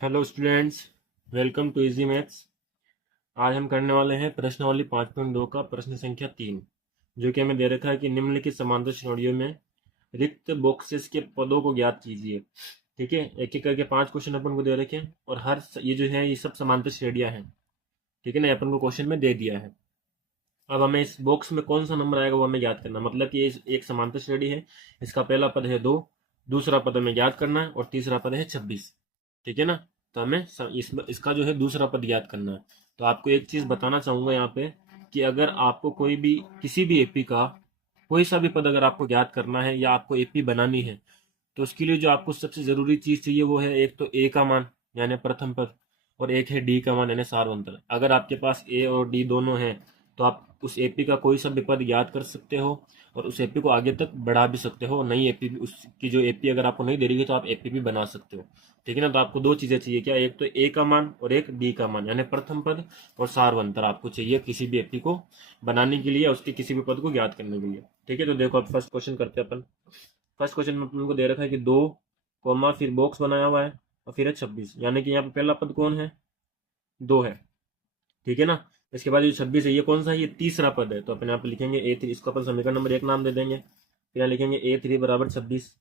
Hello students, welcome to easy maths. आज हम करने वाले हैं प्रश्नावली 5.2 का प्रश्न संख्या 3, जो कि हमें दे रखा है कि निम्नलिखित समांतर श्रेणियों में रिक्त बॉक्सेस के पदों को ज्ञात कीजिए। ठीक है, एक एक करके 5 क्वेश्चन अपन को दे रखे हैं और ये जो है ये सब समांतर श्रेणियां हैं। ठीक है ना, ये अपन को क्वेश्चन में दे दिया है। अब हमें इस बॉक्स में कौन सा नंबर आएगा वो हमें ज्ञात करना, मतलब कि ये एक समांतर श्रेणी है। इसका पहला पद है 2, दूसरा पद हमें ज्ञात करना है और तीसरा पद है 26। ठीक है ना, तो हमें इसका जो है दूसरा पद ज्ञात करना है। तो आपको एक चीज बताना चाहूंगा यहाँ पे कि अगर आपको कोई भी किसी भी एपी का कोई सा भी पद अगर आपको ज्ञात करना है या आपको एपी बनानी है, तो उसके लिए जो आपको सबसे जरूरी चीज चाहिए वो है एक तो ए का मान यानी प्रथम पद, और एक है डी का मान यानी सार्वंतर। अगर आपके पास ए और डी दोनों हैं तो आप उस एपी का कोई सा भी पद याद कर सकते हो और उस एपी को आगे तक बढ़ा भी सकते हो। नई एपी भी उसकी जो एपी अगर आपको नहीं दे रही है तो आप एपी भी बना सकते हो। ठीक है ना, तो आपको दो चीजें चाहिए, क्या? एक तो ए का मान और एक डी का मान यानी प्रथम पद और सार्वंतर आपको चाहिए किसी भी एपी को बनाने के लिए, उसके किसी भी पद को ज्ञात करने के लिए। ठीक है, तो देखो अब फर्स्ट क्वेश्चन करते हैं अपन। फर्स्ट क्वेश्चन में अपन को दे रखा है कि 2 कॉमा फिर बॉक्स बनाया हुआ है और फिर है 26, यानी कि यहाँ पे पहला पद कौन है? 2 है। ठीक है ना, इसके बाद ये 26 है, ये कौन सा है? ये तीसरा पद है। तो अपन यहाँ पे लिखेंगे A3, इसको अपन समीकरण नंबर 1 नाम दे देंगे। फिर यहाँ लिखेंगे A3 बराबर 26।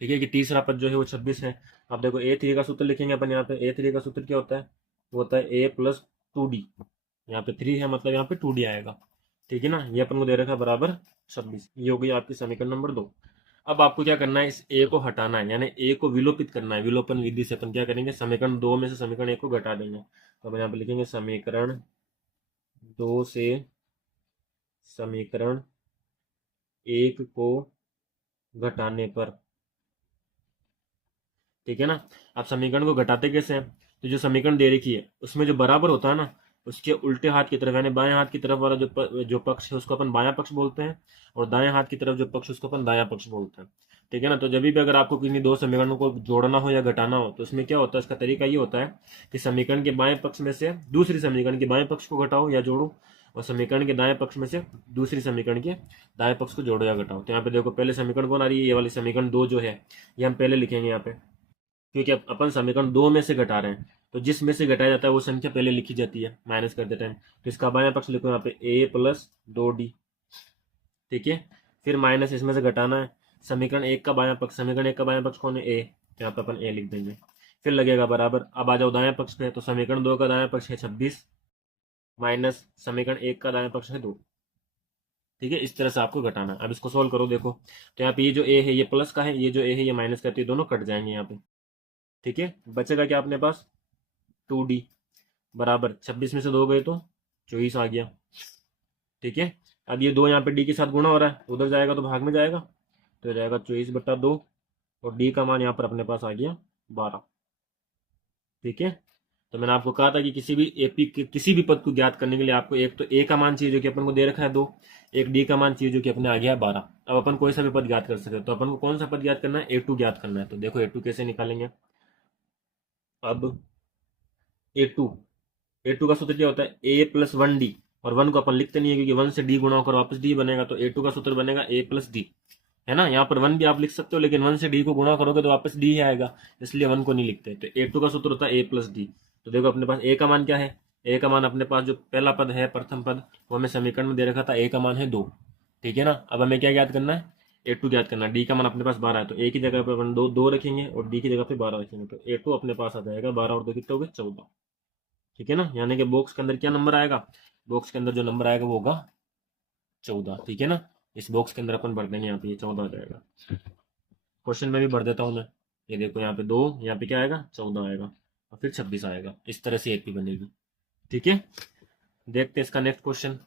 ठीक है, कि तीसरा पद जो है वो 26 है। अब देखो A3 का सूत्र लिखेंगे अपन यहाँ पे। A3 का सूत्र क्या होता है? वो होता है A+2D। यहाँ पे 3 है मतलब यहाँ पे 2D आएगा। ठीक है ना, ये अपन को दे रखा है बराबर 26। ये हो गई आपकी समीकरण नंबर 2। अब आपको क्या करना है, इस ए को हटाना है यानी ए को विलोपित करना है। विलोपन विधि से अपन क्या करेंगे, समीकरण 2 में से समीकरण 1 को घटा देंगे। तो अब यहाँ पे लिखेंगे समीकरण 2 से समीकरण 1 को घटाने पर। ठीक है ना, आप समीकरण को घटाते कैसे हैं? तो जो समीकरण दे रखी है उसमें जो बराबर होता है ना, उसके उल्टे हाथ की तरफ यानी बाएं हाथ की तरफ वाला जो पक्ष है उसको अपन बायां पक्ष बोलते हैं, और दाएं हाथ की तरफ जो पक्ष उसको अपन दायां पक्ष बोलते हैं। ठीक है ना, तो जब भी अगर आपको किन्हीं दो समीकरणों को जोड़ना हो या घटाना हो तो उसमें क्या होता है, इसका तरीका ये होता है कि समीकरण के बाएं पक्ष में से दूसरी समीकरण के बाएं पक्ष को घटाओ या जोड़ो, और समीकरण के दाएं पक्ष में से दूसरी समीकरण के दाएं पक्ष को जोड़ो या घटाओ। तो यहाँ पे देखो पहले समीकरण कौन आ रही है, ये वाली समीकरण 2 जो है, ये हम पहले लिखेंगे यहाँ पे, क्योंकि अपन समीकरण 2 में से घटा रहे हैं। तो जिस में से घटाया जाता है वो संख्या पहले लिखी जाती है माइनस करते टाइम। तो इसका बायां पक्ष लिखो यहाँ पे A+2D। ठीक है, फिर माइनस इसमें से घटाना है समीकरण 1 का बायां पक्ष। समीकरण 1 का बायां पक्ष कौन है? A। तो यहाँ पे अपन A लिख देंगे। फिर लगेगा बराबर। अब आ जाओ दायां पक्ष पे, तो समीकरण 2 का दायां पक्ष है 26 माइनस समीकरण 1 का दायां पक्ष है 2। ठीक है, इस तरह से आपको घटाना है। अब इसको सोल्व करो, देखो तो यहाँ पे ये जो A है ये प्लस का है, ये जो A है ये माइनस का है, तो ये दोनों कट जाएंगे यहाँ पे। ठीक है, बचेगा क्या अपने पास? 2D बराबर 26 में से 2 गए तो 24 आ गया। ठीक है, अब ये 2 यहाँ पे डी के साथ गुणा हो रहा है, उधर जाएगा तो भाग में जाएगा, तो हो जाएगा 24/2, और डी का मान यहाँ पर अपने पास आ गया 12। ठीक है, तो मैंने आपको कहा था कि किसी भी एपी के किसी भी पद को ज्ञात करने के लिए आपको एक तो ए का मान चाहिए जो कि अपन को दे रखा है 2, एक डी का मान चाहिए जो कि अपने आ गया है 12। अब अपन कोई सा भी पद ज्ञात कर सकते हैं, तो अपन को कौन सा पद ज्ञात करना है? A2 ज्ञात करना है। तो देखो A2 कैसे निकालेंगे। अब A2, A2 का सूत्र क्या होता है? A+1D, और 1 को अपन लिखते नहीं है क्योंकि 1 से D गुणा होकर वापस D बनेगा, तो A2 का सूत्र बनेगा A+D। है ना, यहाँ पर 1 भी आप लिख सकते हो लेकिन 1 से D को गुणा करोगे तो वापस D ही आएगा, इसलिए 1 को नहीं लिखते। तो A2 का सूत्र होता है A+D। तो देखो अपने पास A का मान क्या है? A का मान अपने पास जो पहला पद है प्रथम पद, वो हमें समीकरण में दे रखा था, A का मान है 2। ठीक है ना, अब हमें क्या ज्ञात करना है? A2 ज्ञात करना है। D का मान अपने पास 12 है, तो A की जगह पर अपन 2 रखेंगे और D की जगह पे 12 रखेंगे, तो A2 अपने पास आ जाएगा 12 और 2 कितने हो गए? 14। ठीक है ना, यानी कि बॉक्स के अंदर क्या नंबर आएगा? बॉक्स के अंदर जो नंबर आएगा वो होगा 14। ठीक है ना, इस बॉक्स के अंदर अपन भर देंगे, यहाँ पे ये 14 आ जाएगा। क्वेश्चन में भी भर देता हूँ मैं। ये देखो यहाँ पे 2, यहाँ पे क्या आएगा? 14 आएगा, और फिर 26 आएगा। इस तरह से एपी बनेगी। ठीक है, देखते हैं इसका नेक्स्ट क्वेश्चन।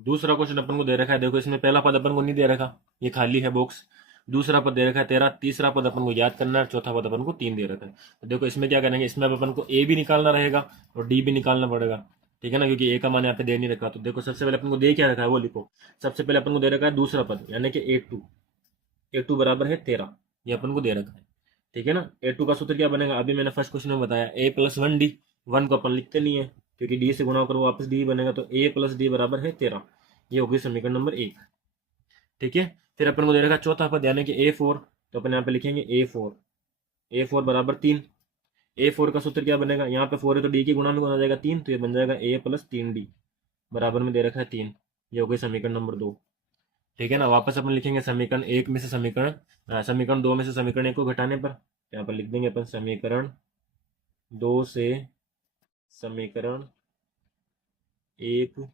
दूसरा क्वेश्चन अपन को दे रखा है, देखो इसमें पहला पद अपन को नहीं दे रखा, ये खाली है बॉक्स। दूसरा पद दे रखा है 13, तीसरा पद अपन को याद करना है, चौथा पद अपन को 3 दे रखा है। तो देखो इसमें क्या करेंगे, इसमें अब अपन को ए भी निकालना रहेगा और डी भी निकालना पड़ेगा। ठीक है ना, क्योंकि ए का मान यहाँ पे दे नहीं रखा। तो देखो सबसे पहले अपन को दे क्या रखा है वो लिखो। सबसे पहले अपन को दे रखा है दूसरा पद यानी कि A2। A2 बराबर है 13, ये अपन को दे रखा है। ठीक है ना, A2 का सूत्र क्या बनेगा? अभी मैंने फर्स्ट क्वेश्चन में बताया A+1D। 1 को अपन लिखते नहीं है क्योंकि डी से गुणा होकर वो वापस डी बनेगा, तो A+D बराबर है 13। ये होगी समीकरण नंबर 1। ठीक है, फिर अपन को दे रखा चौथा पद यानी कि A4, तो अपन यहाँ पे लिखेंगे A4। A4 बराबर 3। A4 का सूत्र क्या बनेगा, यहाँ पे 4 है तो डी की गुणा में कौन आ जाएगा 3, तो ये बन जाएगा A प्लस 3D बराबर में दे रखा है 3। ये हो गई समीकरण नंबर 2। ठीक है ना। वापस अपन लिखेंगे समीकरण 1 में से समीकरण 2 में से समीकरण 1 को घटाने पर यहाँ पर लिख देंगे अपन समीकरण 2 से समीकरण 1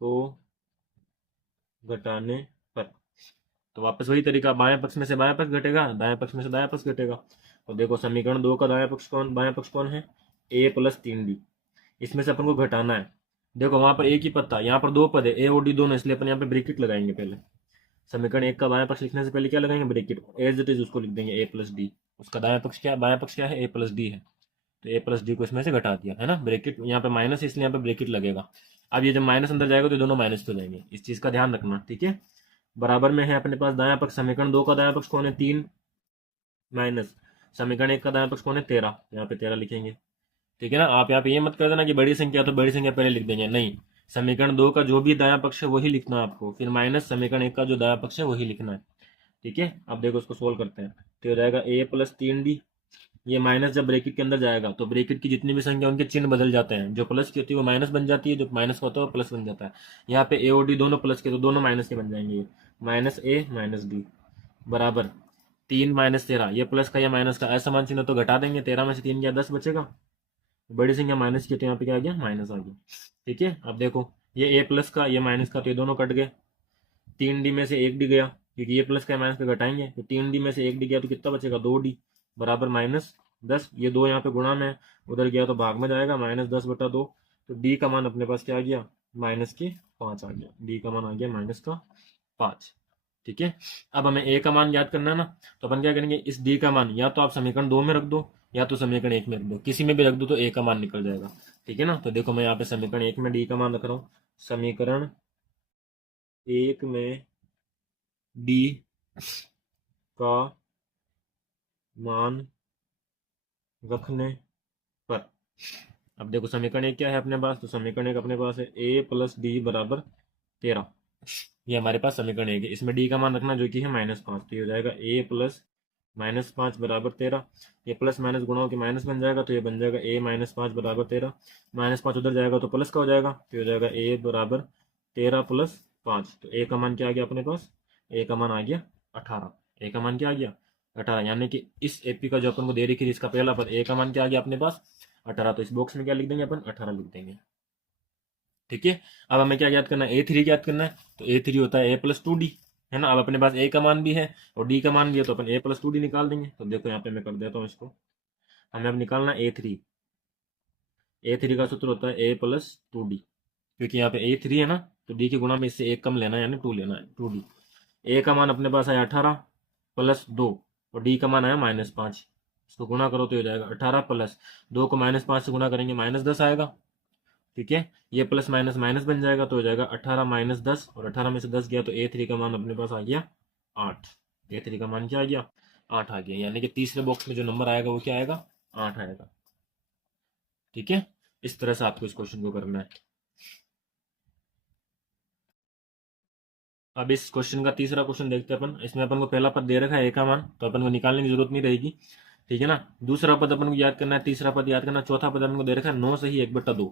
को घटाने पर। तो वापस वही तरीका, बाएं पक्ष में से बाएं पक्ष घटेगा, दाएं पक्ष में से दाएं पक्ष घटेगा। तो देखो समीकरण 2 का बाएं पक्ष कौन है, A प्लस 3D। इसमें से अपन को घटाना है। देखो वहां पर एक ही पद था, यहाँ पर दो पद है A और D दोनों, इसलिए अपन यहाँ पे ब्रैकेट लगाएंगे पहले। समीकरण 1 का बाएं पक्ष लिखने से पहले क्या लगाएंगे, ब्रैकेट। एज इट इज उसको लिख देंगे A प्लस डी। उसका दाएं पक्ष क्या है, बाएं पक्ष क्या है, A प्लस डी है। तो A प्लस डी को इसमें से घटा दिया है ना, ब्रैकेट यहाँ पे माइनस है इसलिए यहाँ पे ब्रैकेट लगेगा। अब ये जब माइनस अंदर जाएगा तो दोनों माइनस हो जाएंगे, इस चीज का ध्यान रखना। ठीक है। बराबर में है अपने पास दायां पक्ष, समीकरण 2 का दायां पक्ष कौन है 3, माइनस समीकरण 1 का दायां पक्ष कौन है 13, यहाँ पे 13 लिखेंगे। ठीक है ना। आप यहाँ पे ये मत कर देना कि बड़ी संख्या तो बड़ी संख्या पहले लिख देंगे, नहीं। समीकरण 2 का जो भी दायां पक्ष है वही लिखना है आपको, फिर माइनस समीकरण 1 का जो दायां पक्ष है वही लिखना है। ठीक है। अब देखो उसको सोल्व करते हैं, तो हो जाएगा A प्लस 3D। ये माइनस जब ब्रैकेट के अंदर जाएगा तो ब्रैकेट की जितनी भी संख्या उनके चिन्ह बदल जाते हैं, जो प्लस की होती है वो माइनस बन जाती है, जो माइनस का होता है वो प्लस बन जाता है। यहाँ पे A और D दोनों प्लस के तो दोनों माइनस के बन जाएंगे, माइनस A माइनस D बराबर 3 माइनस 13। ये प्लस का या माइनस का असमान चिन्ह तो घटा देंगे, 13 में से 3 गया 10 बचेगा। बड़ी संख्या माइनस की तो यहाँ पे क्या आ गया, माइनस आ गया। ठीक है। अब देखो ये A प्लस का ये माइनस का तो ये दोनों कट गए, 3D में से 1D गया, क्योंकि ये प्लस का माइनस का घटाएंगे, तो 3D में से 1D गया तो कितना बचेगा 2D बराबर -10। ये 2 यहाँ पे गुणा में, उधर गया तो भाग में जाएगा, -10/2। तो D का मान अपने पास क्या आ गया, -5 आ गया। D का मान आ गया -5। ठीक है। अब हमें A का मान याद करना है ना, तो अपन क्या करेंगे, इस D का मान या तो आप समीकरण 2 में रख दो या तो समीकरण 1 में रख दो, किसी में भी रख दो तो A का मान निकल जाएगा। ठीक है ना। तो देखो मैं यहाँ पे समीकरण 1 में D का मान रख रहा हूँ, समीकरण 1 में D का मान रखने पर। अब देखो समीकरण 1 क्या है अपने पास, तो समीकरण 1 अपने पास है A प्लस डी बराबर 13। ये हमारे पास समीकरण 1 है। इसमें D का मान रखना जो कि है -5, तो ये हो जाएगा A प्लस -5 बराबर 13। ये प्लस माइनस गुणा होकर माइनस बन जाएगा, तो ये बन जाएगा A -5 बराबर 13। -5 उधर जाएगा तो प्लस का हो जाएगा, तो हो जाएगा A बराबर 13 + 5। तो A का मान क्या आ गया अपने पास, A का मान आ गया 18। A का मान क्या आ गया 18, यानी कि इस AP का जो अपन को दे रखी थी इसका पहला पद, A का मान क्या आ गया अपने पास 18। तो इस बॉक्स में क्या लिख देंगे अपन, 18 लिख देंगे। ठीक है। अब हमें क्या याद करना है, A3 याद करना है। तो A3 होता है A प्लस 2D, है ना। अब अपने पास A का मान भी है और D का मान भी है, तो अपन A प्लस 2D निकाल देंगे। तो देखो यहाँ पे मैं कर देता हूँ इसको, हमें अब निकालना A3। A3 का सूत्र होता है A प्लस 2D, क्योंकि यहाँ पे A3 है ना, तो D की गुणा में इससे एक कम लेना है, यानी 2 लेना है, 2D। A का मान अपने पास आया 18 + 2 और D का मान आया -5। इसको गुणा करो तो हो जाएगा 18 + 2 को -5 से गुणा करेंगे -10 आएगा। ठीक है। ये प्लस माइनस माइनस बन जाएगा, तो हो जाएगा 18 - 10, और 18 में से 10 गया तो A3 का मान अपने पास आ गया 8। A3 का मान क्या आ गया, 8 आ गया, यानी कि तीसरे बॉक्स में जो नंबर आएगा वो क्या आएगा, 8 आएगा। ठीक है। इस तरह से आपको इस क्वेश्चन को करना है। अब इस क्वेश्चन का तीसरा क्वेश्चन देखते हैं अपन। इसमें अपन को पहला पद दे रखा है A का मान, तो अपन को निकालने की जरूरत नहीं रहेगी। ठीक है ना। दूसरा पद अपन को याद करना है, तीसरा पद याद करना, चौथा पद अपन को दे रखा है 9 सही 1/2।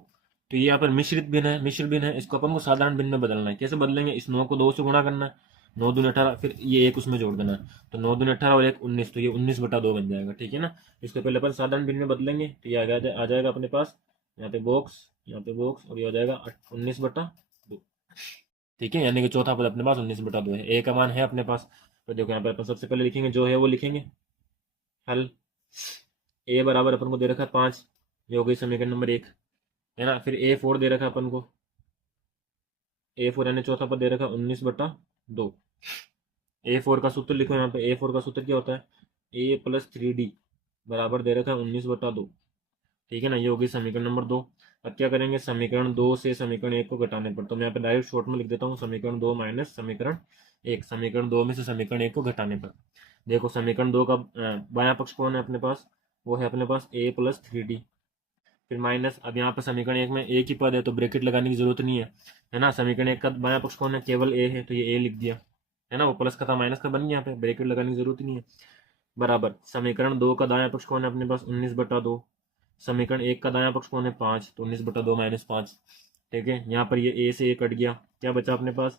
तो ये यहाँ पर मिश्रित भिन्न है, मिश्र भिन्न है, इसको अपन को साधारण भिन्न में बदलना है। कैसे बदलेंगे, इस 9 को 2 से गुणा करना है, 9 दूनी 18, फिर ये 1 उसमें जोड़ देना है, तो 9 दूनी 18 और 1 19, तो ये 19/2 बन जाएगा। ठीक है ना। इसको पहले अपन साधारण भिन्न में बदलेंगे, तो ये आ जाएगा अपने पास, यहाँ पे बॉक्स, यहाँ पे बॉक्स, और ये हो जाएगा 19/2। ठीक है। यानी कि चौथा पद अपने पास 19/2 है। A का मान है अपने पास, तो देखो यहाँ पर अपन सबसे पहले लिखेंगे जो है वो लिखेंगे हल। A बराबर अपन को दे रखा है 5, ये हो गई समीकरण नंबर 1, है ना। फिर A4 दे रखा है अपन को, A4 यानी चौथा पद दे रखा है 19/2। A4 का सूत्र लिखो यहाँ पे, A4 का सूत्र क्या होता है, A प्लस 3D बराबर दे रखा है 19/2। ठीक है ना। ये होगी समीकरण नंबर 2। अब क्या करेंगे, समीकरण 2 से समीकरण 1 को घटाने पर, तो मैं यहाँ पे डायरेक्ट शॉर्ट में लिख देता हूँ समीकरण 2 माइनस समीकरण 1। समीकरण 2 में से समीकरण 1 को घटाने पर देखो समीकरण 2 का बायां पक्ष कौन है अपने पास, वो है अपने पास A प्लस 3D, फिर माइनस। अब यहाँ पर समीकरण 1 में एक ही पद है तो ब्रैकेट लगाने की जरूरत नहीं है ना। समीकरण 1 का बायां पक्ष कौन है, केवल A है, तो ये A लिख दिया, है ना। वो प्लस का था माइनस का बन गया, यहाँ पे ब्रैकेट लगाने की जरूरत नहीं है। बराबर समीकरण 2 का दायां पक्ष कौन है अपने पास 19/2, समीकरण 1 का दायां पक्ष कौन है 5, तो 19/2 - 5। ठीक है, यहाँ पर ये ए से ए कट गया, क्या बचा अपने पास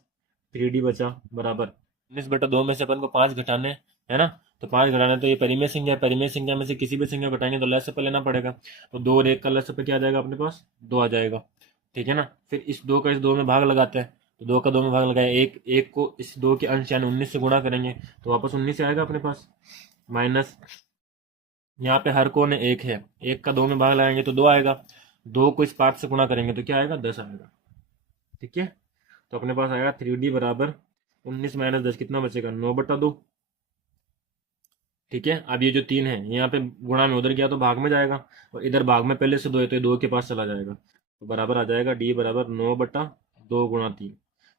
3D बचा, बराबर 19/2 में से अपन को 5 घटाने है ना, तो 5 घटाने तो ये परिमेय संख्या है, परिमेय संख्या में से किसी भी संख्या घटाएंगे तो लसअ लेना पड़ेगा, तो 2 और 1 का लसअ क्या आ जाएगा अपने पास 2 आ जाएगा। ठीक है ना, फिर इस 2 का इस 2 में भाग लगाते हैं, तो 2 का 2 में भाग लगाए, एक को इस 2 के अंश यानी 19 से गुणा करेंगे तो वापस 19 आएगा अपने पास, माइनस यहाँ पे हर कोण 1 है, 1 का 2 में भाग लगाएंगे तो 2 आएगा, 2 को इस 5 से गुणा करेंगे तो क्या आएगा 10 आएगा। ठीक है, तो अपने पास आएगा 3D बराबर 19 - 10 कितना बचेगा 9/2। ठीक है, अब ये जो 3 है यहाँ पे गुणा में उधर गया तो भाग में जाएगा, और इधर भाग में पहले से 2 है तो ये 2 के पास चला जाएगा, तो बराबर आ जाएगा D बराबर 9/2 गुणा 3।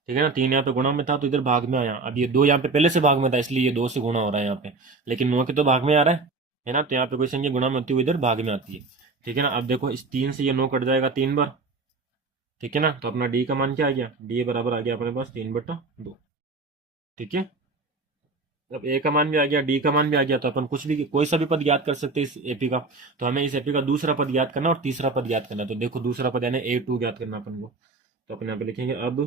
ठीक है ना, 3 यहाँ पे गुणा में था तो इधर भाग में आया, अब ये 2 यहाँ पे पहले से भाग में था इसलिए ये 2 से गुणा हो रहा है यहाँ पे, लेकिन 9 के तो भाग में आ रहा है ना, तो यहाँ पे कोई संख्या गुणा में होती हुई इधर भाग में आती है। ठीक है ना, अब देखो इस 3 से ये 9 कट जाएगा 3 बार। ठीक है ना, तो अपना डी का मान क्या आ गया, डी बराबर आ गया अपने पास 3/2। ठीक है, अब ए का मान भी आ गया, डी का मान भी आ गया, तो अपन कुछ भी कोई सा भी पद याद कर सकते हैं इस एपी का, तो हमें इस एपी का दूसरा पद याद करना और तीसरा पद याद करना, तो देखो दूसरा पद यानी A2 याद करना अपन को, तो अपन यहाँ पे लिखेंगे अब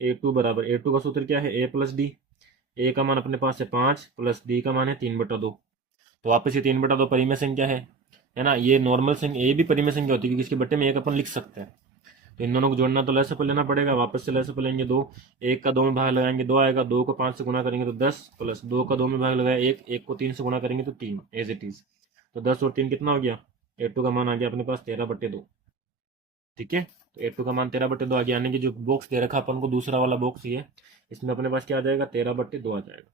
A2 बराबर, A2 का सूत्र क्या है A प्लस डी, ए का मान अपने पास है 5 प्लस डी का मान है 3/2, तो वापस ये 3/2 परिमेय संख्या है ना, ये नॉर्मल संख्या, ये भी परिमेय संख्या होती है क्योंकि इसके बट्टे में एक अपन लिख सकते हैं, तो इन दोनों को जोड़ना तो लसअ लेना पड़ेगा, वापस से लसअ लेंगे 2, 1 का 2 में भाग लगाएंगे 2 आएगा, 2 को 5 से गुणा करेंगे तो 10, प्लस 2 का 2 में भाग लगाया 1, 1 को 3 से गुणा करेंगे तो 3 एज इट इज, तो 10 और 3 कितना हो गया, A2 का मान आ गया अपने पास 13/2। ठीक है, तो A2 का मान 13/2 आ गया, यानी कि जो बॉक्स दे रखा अपन को दूसरा वाला बॉक्स ही है, इसमें अपने पास क्या आ जाएगा 13/2 आ जाएगा।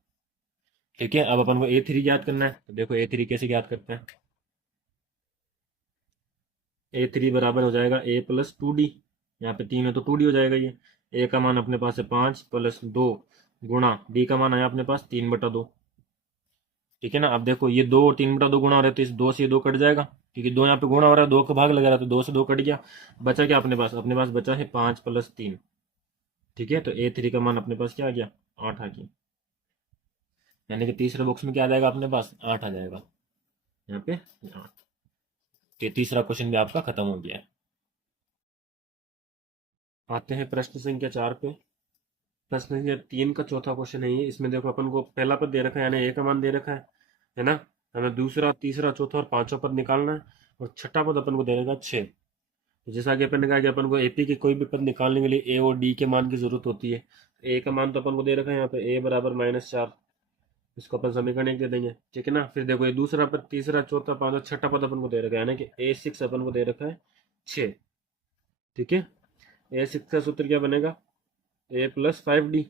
ठीक है, अब अपन को A3 याद करना है, तो देखो A3 कैसे याद करते हैं, A3 बराबर हो जाएगा A प्लस 2D, यहाँ पे 3 है तो 2D हो जाएगा ये, ए का मान अपने पास है 5 प्लस 2 गुणा डी का मान आया अपने पास 3/2। ठीक है ना, अब देखो ये 2 और 3/2 गुणा हो रहे हैं तो इस 2 से ये 2 कट जाएगा, क्योंकि 2 यहाँ पे गुणा हो रहा है, 2 का भाग लगा रहा है तो 2 से 2 कट गया, बचा क्या अपने पास बचा है 5 प्लस 3। ठीक है, तो A3 का मान अपने पास क्या आ गया 8 आ गया, यानी कि तीसरे बॉक्स में क्या आ जाएगा अपने पास 8 आ जाएगा, यहाँ पे 8। तो तीसरा क्वेश्चन भी आपका खत्म हो गया है। आते हैं प्रश्न संख्या 4 पे, प्रश्न संख्या 3 का चौथा क्वेश्चन है ये, इसमें देखो अपन को पहला पद दे रखा है यानी ए का मान दे रखा है ना, हमें दूसरा तीसरा चौथा और पांचवा पद निकालना है, और छठा पद अपन को दे रखा है 6। तो जैसा कि अपन ने कहा कि अपन को एपी के कोई भी पद निकालने के लिए ए और डी के मान की जरूरत होती है, ए का मान तो अपन को दे रखा है यहाँ पे ए बराबर -4, इसको अपन समीकरण 1 दे देंगे। ठीक है ना, फिर देखो ये दूसरा पद तीसरा चौथा पांचवा छठा पद अपन को दे रखा है, यानी कि A6 अपन को दे रखा है 6। ठीक है, A6 का सूत्र क्या बनेगा A प्लस 5D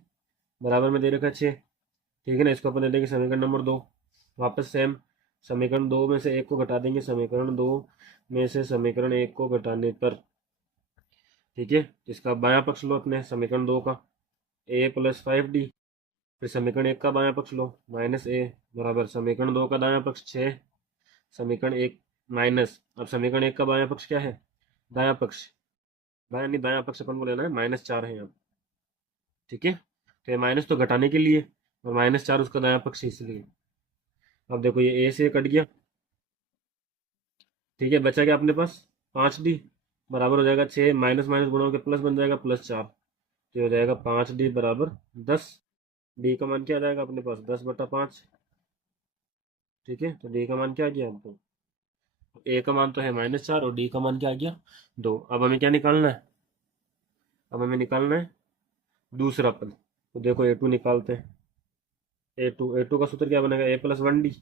बराबर में दे रखा है 6। ठीक है ना, इसको अपन दे देंगे समीकरण नंबर 2, वापस सेम समीकरण 2 में से 1 को घटा देंगे, समीकरण 2 में से समीकरण 1 को घटाने पर, ठीक है, इसका बायां पक्ष लो अपने समीकरण 2 का A प्लस 5D, फिर समीकरण 1 का बायां पक्ष लो -A बराबर समीकरण 2 का दायां पक्ष 6, समीकरण 1 माइनस, अब समीकरण 1 का बायां पक्ष क्या है दायां पक्ष, बायां नहीं दायां पक्ष अपन को लेना है -4 है यहाँ। ठीक है, तो ये माइनस तो घटाने के लिए और -4 उसका दायां पक्ष इसलिए, अब देखो ये ए से कट गया। ठीक है, बचा क्या अपने पास 5D बराबर हो जाएगा 6, माइनस माइनस गुणा होकर प्लस बन जाएगा +4, तो ये हो जाएगा 5D बराबर 10, डी का मान क्या आ जाएगा अपने पास 10/5। ठीक है, तो डी का मान क्या आ गया हमको, ए का मान तो है -4 और डी का मान क्या आ गया 2। अब हमें क्या निकालना है, अब हमें निकालना है दूसरा पद, तो देखो A2 निकालते हैं, A2 का सूत्र क्या बनेगा A प्लस 1D,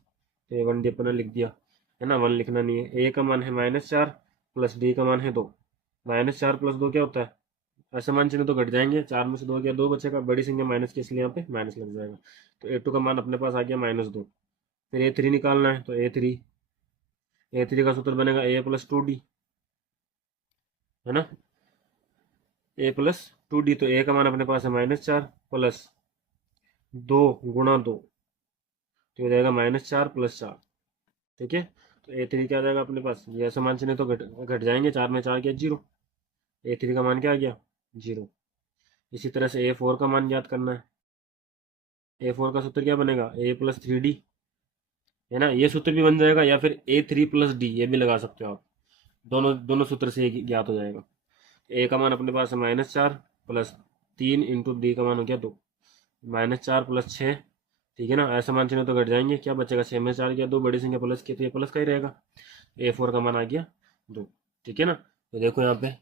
तो ये 1D अपन ने लिख दिया है ना, 1 लिखना नहीं है, ए का मान है -4 प्लस डी का मान है 2, -4 + 2 क्या होता है, असमान चिन्ह तो घट जाएंगे, 4 में से 2 गया 2 बचेगा, बड़ी संख्या माइनस की इसलिए यहाँ पे माइनस लग जाएगा, तो A2 का मान अपने पास आ गया -2। फिर A3 निकालना है, तो A3 का सूत्र बनेगा A प्लस 2D, है ना, A प्लस 2D, तो ए का मान अपने पास है -4 प्लस 2 गुणा 2, तो हो जाएगा -4 + 4। ठीक है, तो A3 क्या आ जाएगा अपने पास, ये असमान चिन्ह तो घट जाएंगे, 4 में 4 गया 0, A3 का मान क्या आ गया 0। इसी तरह से A4 का मान याद करना है, A4 का सूत्र क्या बनेगा A प्लस 3D, है ना, ये सूत्र भी बन जाएगा, या फिर A3 + D ये भी लगा सकते हो आप। दोनों दोनों सूत्र से ये ज्ञात हो जाएगा। ए का मान अपने पास है -4 प्लस 3 इंटू डी का मान हो गया 2, -4 + 6, ठीक है ना। ऐसा मान चिन्ह तो घट जाएंगे, क्या बचेगा, 6 में 4 गया, 2 बड़ी संख्या प्लस की तो ये प्लस का ही रहेगा। A4 का मान आ गया 2, ठीक है ना। तो देखो यहाँ पे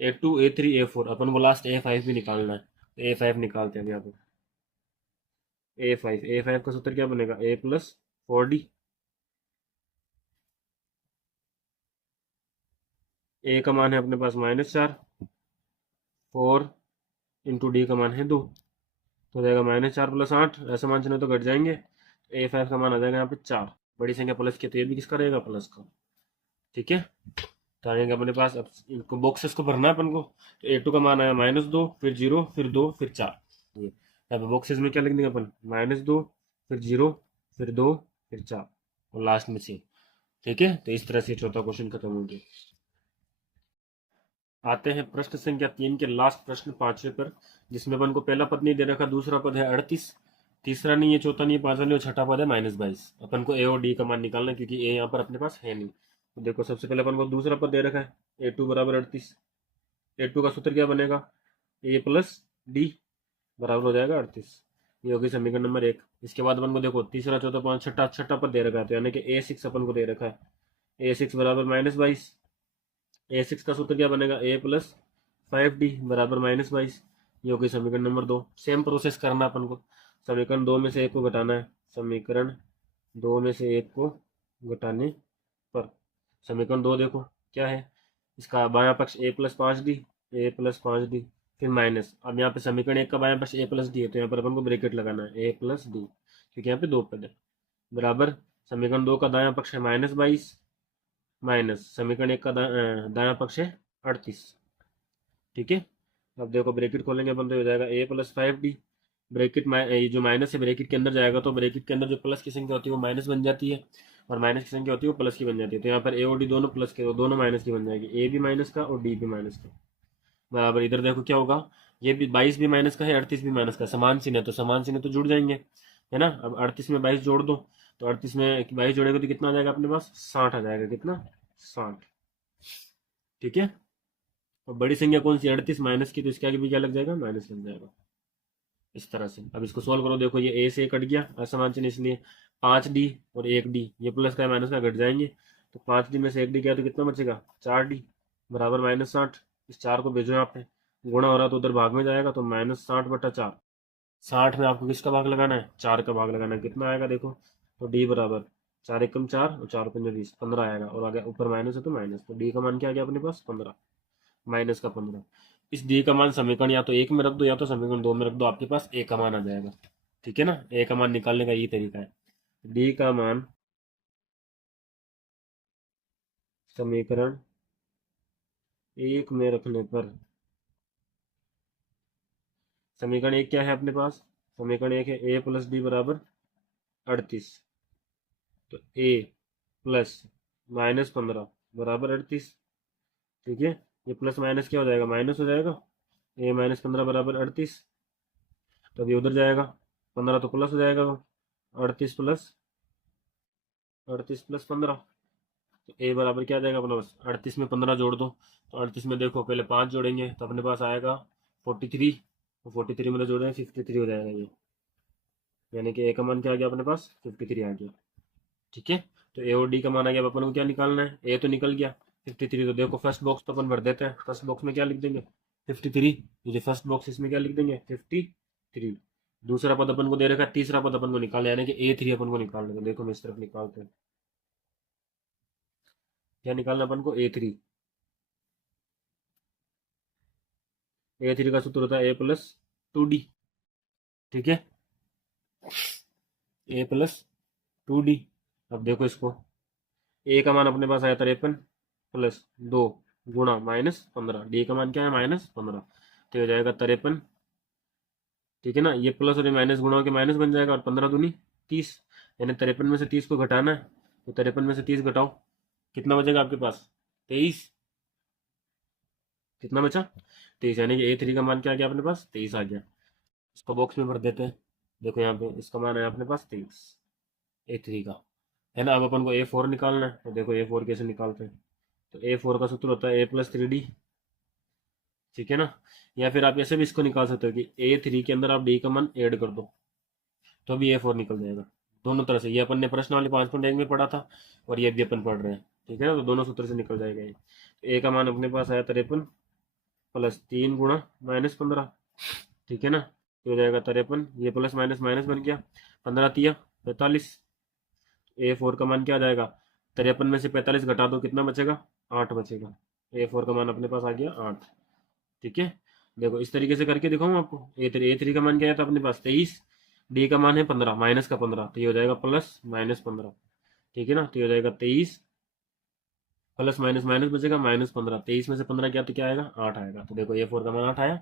A2 A3 A4, अपन को लास्ट A5 भी निकालना है, तो A5 निकालते हैं यहाँ पे। A5 का सूत्र क्या बनेगा, A + 4D। ए का मान है अपने पास -4, 4 इंटू डी का मान है 2, तो हो जाएगा -4 + 8, ऐसे मान चिन्ह तो घट जाएंगे। A5 का मान आ जाएगा यहाँ पे 4, बड़ी संख्या प्लस की तो ये भी किसका रहेगा, प्लस का, ठीक है। तो आएंगे अपने पास, अब इनको बॉक्सेस को भरना है अपन को। तो A2 का मान आया -2, फिर 0, फिर 2, फिर 4। ये यहाँ पे बॉक्सेस में क्या लिख देंगे अपन, -2, फिर 0, फिर 2, फिर 4, और लास्ट में 6, ठीक है। तो इस तरह से चौथा क्वेश्चन खत्म हो गया। आते हैं प्रश्न संख्या 3 के लास्ट प्रश्न 5वें पर, जिसमें अपन को पहला पद नहीं दे रखा, दूसरा पद है 38, तीसरा नहीं है, चौथा नहीं है, पांचवा नहीं, और छठा पद है -22। अपन को ए और डी का मान निकालना है, क्योंकि ए यहाँ पर अपने पास है नहीं। तो देखो सबसे पहले अपन को दूसरा पद दे रखा है, A2 बराबर 38। A2 का सूत्र क्या बनेगा, A + D बराबर हो जाएगा 38। ये होगी समीकरण नंबर 1। इसके बाद अपन को देखो तीसरा, चौथा, पांच, छठा, छठा पद दे रखा है, तो यानी कि A6 अपन को दे रखा है, A6 बराबर -22। A6 का सूत्र क्या बनेगा, A + 5D बराबर -22। ये होगी समीकरण नंबर 2। सेम प्रोसेस करना अपन को, समीकरण 2 में से एक को घटाना है, समीकरण 2 में से एक को घटाने पर समीकरण 2 देखो क्या है, इसका बायां पक्ष A + 5D, A + 5D, फिर माइनस। अब यहाँ पे समीकरण 1 का बायां पक्ष A + D है, तो यहाँ पर अपन को ब्रैकेट लगाना है, A + D, क्योंकि यहाँ पे दो पद है, बराबर समीकरण 2 का दायां पक्ष है -22, माइनस समीकरण 1 का दायां पक्ष है 38, ठीक है। अब देखो ब्रैकेट खोलेंगे अपन, तो हो जाएगा A + 5D, ब्रैकेट ये जो माइनस है ब्रैकेट के अंदर जाएगा, तो ब्रैकेट के अंदर जो प्लस की संख्या होती है वो माइनस बन जाती है, और माइनस की संख्या होती है वो प्लस की बन जाती है। तो यहाँ पर ए और डी दोनों प्लस के, दोनों माइनस की बन जाएगी, ए भी माइनस का और डी भी माइनस का, बराबर इधर देखो क्या होगा, ये भी 22 भी माइनस का है, 38 भी माइनस का, समान चिन्ह है तो समान चिन्ह तो जुड़ जाएंगे, है ना। अब 38 में 22 जोड़ दो, तो 38 में 22 जोड़ेगा तो कितना आ जाएगा अपने पास, 60 आ जाएगा, कितना, 60, ठीक है। और बड़ी संख्या कौन सी, 38 माइनस की, तो इसके आगे भी क्या लग जाएगा, माइनस लग जाएगा, इस तरह से। अब इसको सॉल्व करो, देखो ये ए से कट गया असमान चिन्ह, इसलिए 5D और 1D, ये प्लस का माइनस का घट जाएंगे, तो 5D में से 1D गया तो कितना बचेगा, 4D बराबर -60। इस 4 को भेजो यहाँ पे, गुणा हो रहा तो उधर भाग में जाएगा, तो -60/4। 60 में आपको किसका भाग लगाना है, 4 का भाग लगाना है, कितना आएगा देखो, तो D बराबर 4 एकम 4 और 4 पंजे 20, 15 आएगा, और आगे ऊपर माइनस है तो माइनस, तो डी का मान क्या आ गया अपने पास, 15, माइनस का 15। इस डी का मान समीकरण या तो 1 में रख दो या तो समीकरण 2 में रख दो, आपके पास ए का मान आ जाएगा, ठीक है ना। ए का मान निकालने का यही तरीका है, डी का मान समीकरण 1 में रखने पर, समीकरण 1 क्या है अपने पास, समीकरण 1 है A + D बराबर 38, तो A प्लस -15 बराबर 38, ठीक है। ये प्लस माइनस क्या हो जाएगा, माइनस हो जाएगा, A - 15 बराबर 38, तो अभी उधर जाएगा, 15 तो प्लस हो जाएगा, 38 + 15, तो ए बराबर क्या आ जाएगा अपना, बस 38 में 15 जोड़ दो, तो 38 में देखो पहले 5 जोड़ेंगे तो अपने पास आएगा 43, तो 43 में जोड़ रहे हैं 53 हो जाएगा ये, यानी कि ए का मान क्या आ गया अपने पास, 53 आ गया, ठीक है। तो ए और डी का मान आ गया, अब अपन को क्या निकालना है, ए तो निकल गया, 53, तो देखो फर्स्ट बॉक्स तो अपन भर देते हैं, फर्स्ट बॉक्स में क्या लिख देंगे, 53, ये फर्स्ट बॉक्स इसमें क्या लिख देंगे, 53। दूसरा पद अपन को दे रखा है, तीसरा पद अपन को निकालना है, यानी कि A3 अपन को निकालना है, तो देखो मैं इस तरफ निकालते हैं, क्या निकालना अपन को, A3 का सूत्र होता है A + 2D, ठीक है, A + 2D। अब देखो इसको, ए का मान अपने पास आया 53 प्लस 2 गुणा -15, डी का मान क्या है, -15, तो हो जाएगा 53, ठीक है ना। ये प्लस और ये माइनस गुणा के माइनस बन जाएगा, और 15 दूनी 30, यानी 53 में से 30 को घटाना है, तो 53 में से 30 घटाओ, कितना बचेगा आपके पास, 23, कितना बचा, 23, यानी कि A3 का मान क्या आ गया अपने पास, 23 आ गया। इसको बॉक्स में भर देते हैं, देखो यहाँ पे इसका मान है अपने पास 23, A3 का, है ना। अब अपन को A4 निकालना है, तो देखो A4 कैसे निकालते हैं। तो A4 का सूत्र होता है A+3D, ठीक है ना। या फिर आप ऐसे भी इसको निकाल सकते हो कि A3 के अंदर आप D का मान ऐड कर दो, तो भी A4 निकल जाएगा। दोनों तरह से, ये अपन ने प्रश्न वाले 5.1 में पढ़ा था और ये भी अपन पढ़ रहे हैं, ठीक है ना। तो दोनों सूत्र से निकल जाएगा ये। A का मान अपने पास आया 53 प्लस 3 गुणा -15, ठीक है ना। तो हो जाएगा 53, ये प्लस माइनस माइनस बन गया, 15 तिया 45। A4 का मान क्या आ जाएगा, 53 में से 45 घटा दो, कितना बचेगा, 8 बचेगा। A4 का मान अपने पास आ गया 8, ठीक है। देखो इस तरीके से करके दिखाऊँ आपको। A3 का मान क्या है था अपने पास 23, D का मान है 15, माइनस का 15, तो ये हो जाएगा प्लस माइनस 15, ठीक है ना। तो ये हो जाएगा 23 प्लस माइनस माइनस बचेगा -15, 23 में से 15 क्या, तो क्या आएगा, 8 आएगा। तो देखो A4 का मान 8 आया,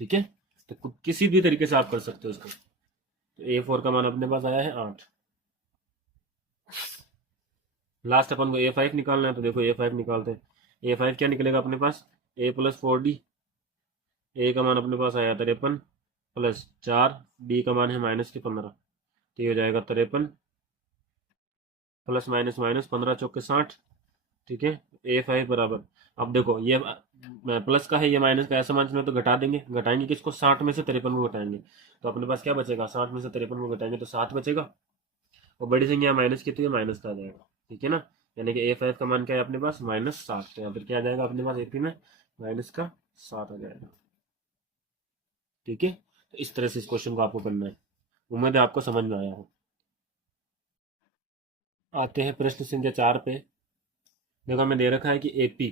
ठीक है। तो किसी भी तरीके से आप कर सकते हो इसको। तो A4 का मान अपने पास आया है 8। लास्ट अपन को A5 निकालना है, तो देखो A5 निकालते हैं। A5 क्या निकलेगा अपने पास, A+4D। ए का मान अपने पास आया 53 प्लस 4, डी का मान है -15, तो ये हो जाएगा 53 प्लस माइनस माइनस 15 चौके 60, ठीक है। A5 बराबर, अब देखो ये प्लस का है, ये माइनस का, ऐसा मान में तो घटा देंगे, घटाएंगे किसको, 60 में से 53 को घटाएंगे, तो अपने पास क्या बचेगा, 60 में से 53 को घटाएंगे तो 7 बचेगा, और बड़ी संख्या माइनस की, तो ये माइनस का आ जाएगा, ठीक है ना। यानी कि A5 का मान क्या है अपने पास, -7, तो यहाँ पर क्या आ जाएगा अपने पास AP में -7 आ जाएगा, ठीक है। तो इस तरह से इस क्वेश्चन को आपको करना है। उम्मीद है आपको समझ में आया हो। आते हैं प्रश्न संख्या 4 पे। देखो हमें दे रखा है कि AP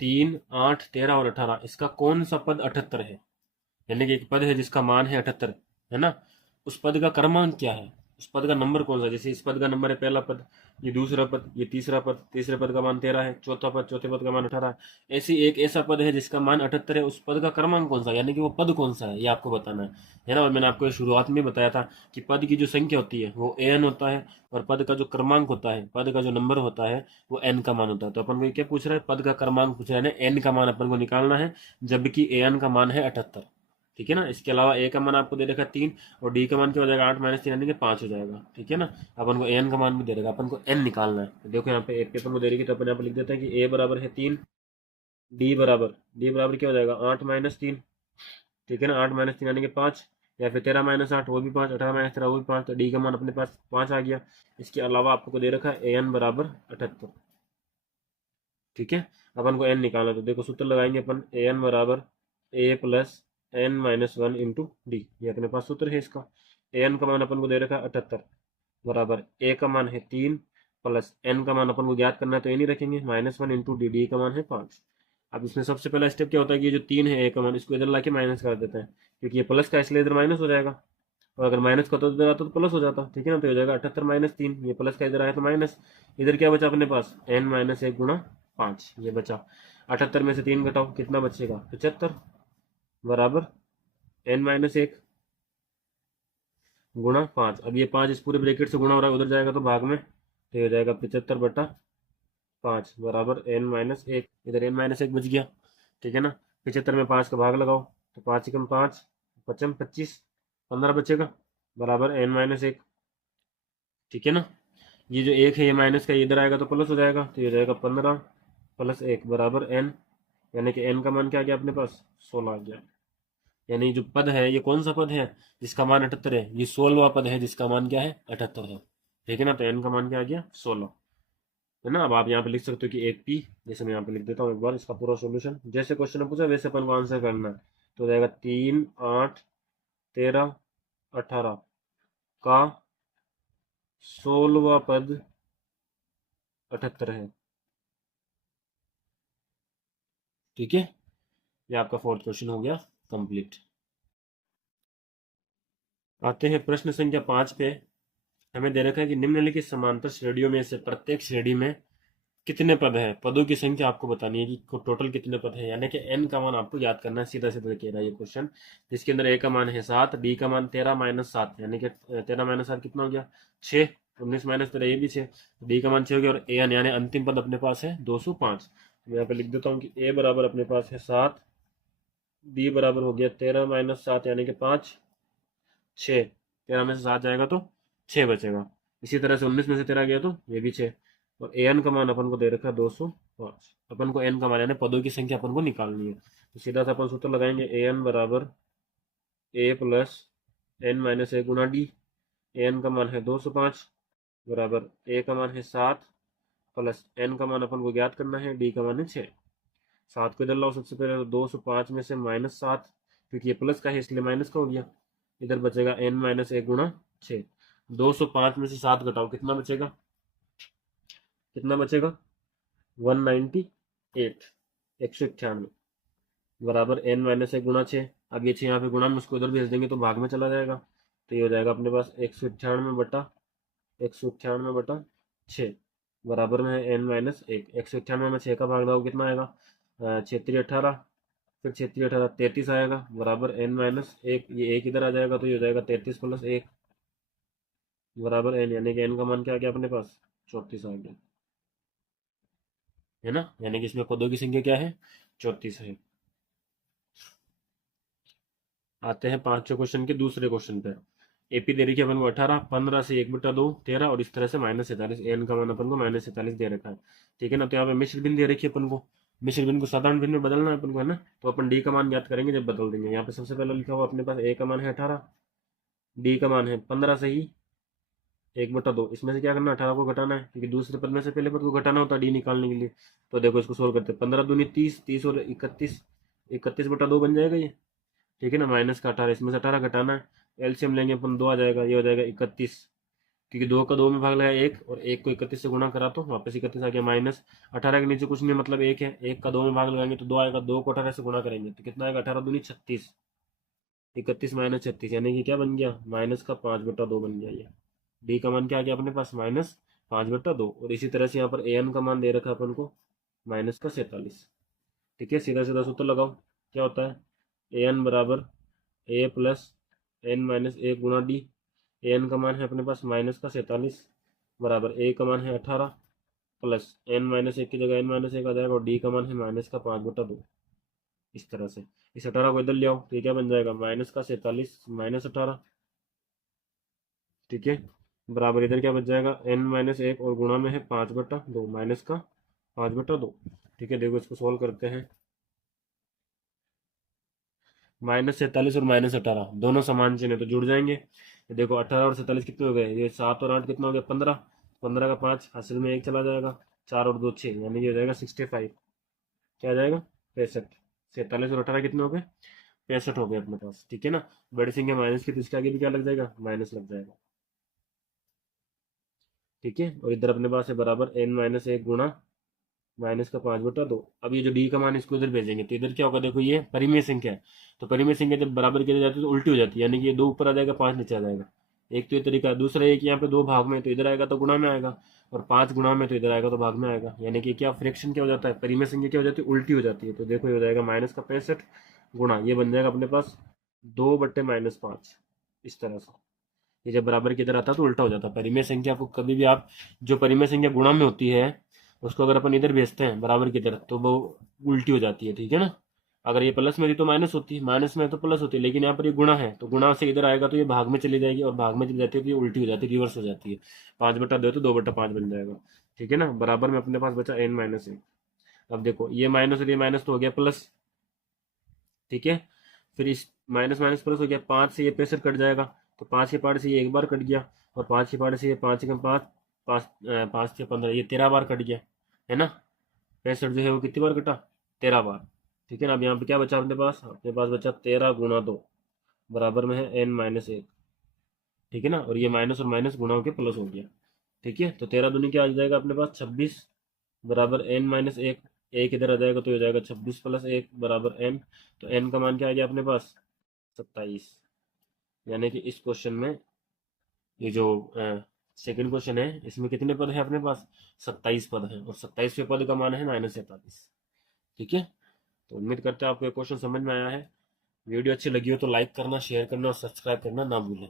3, 8, 13 और 18, इसका कौन सा पद 78 है। यानी कि एक पद है जिसका मान है 78, है ना। उस पद का क्रमांक क्या है, उस पद का नंबर कौन सा है। जैसे इस पद का नंबर है पहला पद, ये दूसरा पद, ये तीसरा पद, तीसरे पद का मान 13 है, चौथा पद, चौथे पद का मान 18 है। ऐसी एक ऐसा पद है जिसका मान 78 है, उस पद का क्रमांक कौन सा है, यानी कि वो पद कौन सा है, ये आपको बताना है ना। और मैंने आपको शुरुआत में बताया था कि पद की जो संख्या होती है वो an होता है, और पद का जो क्रमांक होता है, पद का जो नंबर होता है वो n का मान होता है। तो अपन को क्या पूछ रहा है, पद का क्रमांक पूछ रहा है, n का मान अपन को निकालना है, जबकि an का मान है 78, ठीक है ना। इसके अलावा ए का मान आपको दे रखा है 3, और डी का मान क्या हो जाएगा, 8 - 3 यानी कि 5 हो जाएगा, ठीक है ना। अपन को एन का मान भी दे देगा, अपन को एन निकालना है। तो देखो यहाँ पे एक अपन को दे रही, तो अपन यहाँ पे लिख देते हैं कि ए बराबर है 3, डी बराबर क्या हो जाएगा, 8 - 3, ठीक है ना। 8 - 3 यानी कि 5, या फिर 13 - 8 वो भी 5, 18 - 13 वो भी 5, तो डी का मान अपने पास 5 आ गया। इसके अलावा आपको दे रखा है ए एन बराबर 78, ठीक है। अपन को एन निकालना, तो देखो सूत्र लगाएंगे अपन, ए एन बराबर A+n-1 इंटू डी, ये अपने पास सूत्र है इसका। ए एन का मान अपन को दे रखा है 78 बराबर ए का मान है 3 प्लस एन का मान अपन को ज्ञात करना है, तो ये नहीं रखेंगे, -1 इंटू डी, डी का मान है 5। अब इसमें सबसे पहला स्टेप क्या होता है कि ये जो 3 है ए का मान, इसको इधर ला के माइनस कर देते हैं, क्योंकि ये प्लस का इसलिए इधर माइनस हो जाएगा, और अगर माइनस का तो इधर आता तो प्लस हो जाता, ठीक है ना। तो हो जाएगा 78 - 3, ये प्लस का इधर आया तो माइनस, इधर क्या बचा अपने पास, n - 1 गुणा 5, ये बचा। 78 में से 3 घटाओ, कितना बचेगा, 75 बराबर n - 1 गुणा 5। अब ये 5 इस पूरे ब्रैकेट से गुणा हो रहा है, उधर जाएगा तो भाग में, तो ये हो जाएगा 75/5 बराबर n - 1, इधर n - 1 बच गया, ठीक है ना। 75 में 5 का भाग लगाओ, तो 5 एकम 5, 5 25, 15 बचेगा बराबर n - 1, ठीक है ना। ये जो 1 है ये माइनस का, इधर आएगा तो प्लस हो जाएगा, तो ये हो जाएगा 15 + 1 बराबर n, यानी कि n का मान क्या आ गया अपने पास, 16 आ गया। यानी जो पद है ये कौन सा पद है जिसका मान 78 है, ये 16वां पद है जिसका मान क्या है, 78 है, ठीक है ना। तो n का मान क्या आ गया, 16, है ना। अब आप यहाँ पे लिख सकते हो कि AP, जैसे मैं यहाँ पे लिख देता हूँ एक बार इसका पूरा सॉल्यूशन, जैसे क्वेश्चन में पूछा वैसे अपन को आंसर करना है। तो हो जाएगा 3, 8, 13, 18 का 16वां पद 78 है, ठीक है। ये आपका फोर्थ क्वेश्चन हो गया कंप्लीट। आते हैं प्रश्न संख्या 5 पे। हमें दे रखा है कि निम्नलिखित समांतर श्रेणियों में से प्रत्येक श्रेणी में कितने पद हैं, पदों की संख्या आपको बतानी है कि टोटल कितने पद हैं, यानी कि n का मान आपको याद करना है, सीधा सीधा कह रहा है ये क्वेश्चन। जिसके अंदर a का मान है 7, d का मान 13 - 7, यानी कि 13 - 7 कितना हो गया, 6, 19 - 13 ये भी 6, d का मान 6 हो गया, और an यानी अंतिम पद अपने पास है 205। मैं यहाँ पे लिख देता हूँ कि a बराबर अपने पास है 7, d बराबर हो गया 13 - 7 यानी कि 5, 6, 13 में से 7 जाएगा तो 6 बचेगा। इसी तरह से 19 में से 13 गया तो ये भी 6। और ए एन का मान अपन को दे रखा है 205। अपन को एन का मान यानी पदों की संख्या अपन को निकालनी है। तो सीधा सा अपन सूत्र लगाएंगे, ए एन बराबर ए plus N minus A Guna D. A N का मान है 205 बराबर ए का मान है 7 प्लस एन का मान अपन को ज्ञात करना है, डी का मान है 6। 7 को इधर लाओ सबसे पहले, तो 205 में से -7, क्योंकि ये प्लस का है इसलिए माइनस का हो गया। इधर बचेगा एन माइनस ए गुणा 6। 205 में से 7 घटाओ, कितना बचेगा, कितना बचेगा 198, 198 बराबर एन माइनस ए गुणा 6। अब ये 6 यहाँ पे गुणा में उसको उधर भेज देंगे तो भाग में चला जाएगा, तो ये हो जाएगा अपने पास 198/6 बराबर में है एन माइनस 1। 198 में 6 का भाग दो कितना आएगा, 6×3 = 18, फिर 6×3 = 33 आएगा बराबर एन माइनस 1। ये 1 इधर आ जाएगा तो ये हो जाएगा 33 + 1 बराबर एन, यानी कि एन का मान क्या आ गया अपने पास 34 आ गया, है ना। यानी कि इसमें पदों की संख्या क्या है, 34 है। आते हैं 5वें क्वेश्चन के दूसरे क्वेश्चन पे। एपी दे रखी है अपन को 18, 15 से 1/2 13 और इस तरह से -47। एन का मान अपन को -47 दे रखा है, ठीक है ना। तो यहाँ पे मिश्र भिन्न दे रखी है अपन को, मिश्र भिन्न को साधारण भिन्न में बदलना है अपन को, है ना। तो अपन डी का मान ज्ञात करेंगे जब बदल देंगे। यहाँ पे सबसे पहले लिखा हुआ अपने पास ए का मान है 18, डी का मान है 15 से ही 1/2। इसमें से क्या करना, 18 को घटाना है, क्योंकि दूसरे पद में से पहले पद को घटाना होता है डी निकालने के लिए। तो देखो इसको सोल्व करते हैं, 15 दूनी 30, 30 और 31, 31/2 बन जाएगा ये, ठीक है ना। माइनस का 18, इसमें से 18 घटाना है, एलसीएम लेंगे अपन 2 आ जाएगा, ये हो जाएगा 31, क्योंकि 2 का 2 में भाग लगा 1 और 1 को 31 से गुणा करा तो वापस 31 आ गया। -18 के नीचे कुछ नहीं, मतलब 1 है, 1 का 2 में भाग लगाएंगे तो 2 आएगा, 2 को 18 से गुणा करेंगे तो कितना आएगा, 18 दूनी 36, 31 - 36 यानी कि क्या बन गया, -5/2 बन गया। ये डी का मान क्या आ गया अपने पास, -5/2। और इसी तरह से यहाँ पर ए एन का मान दे रखा है अपन को -47, ठीक है। सीधा सीधा सूत्र लगाओ, क्या होता है, ए एन बराबर ए प्लस एन माइनस 1 गुणा डी। ए एन का मान है अपने पास -47 बराबर ए का मान है 18 प्लस एन माइनस 1 की जगह एन माइनस 1 आ जाएगा, और डी का मान है -5/2। इस तरह से इस 18 को इधर ले आओ तो ये क्या बन जाएगा, -47 - 18, ठीक है। बराबर इधर क्या बच जाएगा, n-1 और गुणा में है 5/2, माइनस का 5/2, ठीक है। देखो इसको सोल्व करते हैं, -47 और -18 दोनों समान चिन्ह है तो जुड़ जाएंगे। ये देखो 18 और 47 कितने हो गए, ये 7 और 8 कितना हो गया, 15, 15 का 5 हासिल में 1 चला जाएगा, 4 और 2 6, यानी ये हो जाएगा 65, क्या आ जाएगा 65। 47 और 18 कितने हो गए, 65 हो गए अपने पास, ठीक है ना। बड़ी संख्या माइनस की तो इसके आगे भी क्या लग जाएगा, माइनस लग जाएगा, ठीक है। और इधर अपने पास है बराबर n-1 गुणा माइनस का 5/2। अब ये जो डी का मान इसको इधर भेजेंगे तो इधर क्या होगा, देखो ये परिमेय संख्या है, तो परिमेय संख्या जब बराबर की जाती है तो उल्टी हो जाती है, यानी कि ये 2 ऊपर आ जाएगा 5 नीचे आ जाएगा। एक तो ये तरीका है, दूसरा एक यहाँ पे 2 भाग में तो इधर आएगा तो गुणा में आएगा, और 5 गुणा में तो इधर आएगा तो भाग में आएगा, यानी कि क्या फ्रैक्शन क्या हो जाता है, परिमेय संख्या क्या हो जाती है, उल्टी हो जाती है। तो देखो ये हो जाएगा -65 गुणा, ये बन जाएगा अपने पास 2/-5, इस तरह से। ये जब बराबर की इधर आता है तो उल्टा हो जाता है। परिमेय संख्या को कभी भी आप, जो परिमेय संख्या गुणा में होती है उसको अगर अपन इधर भेजते हैं बराबर की तरफ तो वो उल्टी हो जाती है, ठीक है ना। अगर ये प्लस में थी तो माइनस होती, माइनस में तो प्लस होती, लेकिन यहाँ पर ये गुणा है तो गुणा से इधर आएगा तो ये भाग में चली जाएगी, और भाग में चली जाती है तो ये उल्टी हो जाती है, रिवर्स हो जाती है। 5/2 तो 2/5 बन जाएगा, ठीक है ना। बराबर में अपने पास बचा n-1। अब देखो ये माइनस और ये माइनस तो हो गया प्लस, ठीक है। फिर इस माइनस माइनस प्लस हो गया, 5 से ये 65 कट जाएगा, तो 5 के पार्ट से ये एक बार कट गया, और 5 के पार्ट से ये 5 के 5, 5 से 15 ये 13 बार कट गया, है ना। 65 जो है वो कितनी बार कटा, 13 बार, ठीक है ना। अब यहाँ पे क्या बचा अपने पास बचा 13 गुणा 2 बराबर में है n-1, ठीक है ना। और ये माइनस और माइनस गुणा होकर प्लस हो गया, ठीक है। तो 13 दूनी क्या आ जाएगा अपने पास 26 बराबर n-1, एक इधर आ जाएगा तो हो जाएगा 26 + 1 बराबर n। तो n का मान क्या आ गया अपने पास 27, यानी कि इस क्वेश्चन में ये जो सेकंड क्वेश्चन है इसमें कितने पद है अपने पास, 27 पद है, और 27वें पद का मान है -47, ठीक है। तो उम्मीद करते हैं आपको ये क्वेश्चन समझ में आया है। वीडियो अच्छी लगी हो तो लाइक करना, शेयर करना और सब्सक्राइब करना ना भूलें।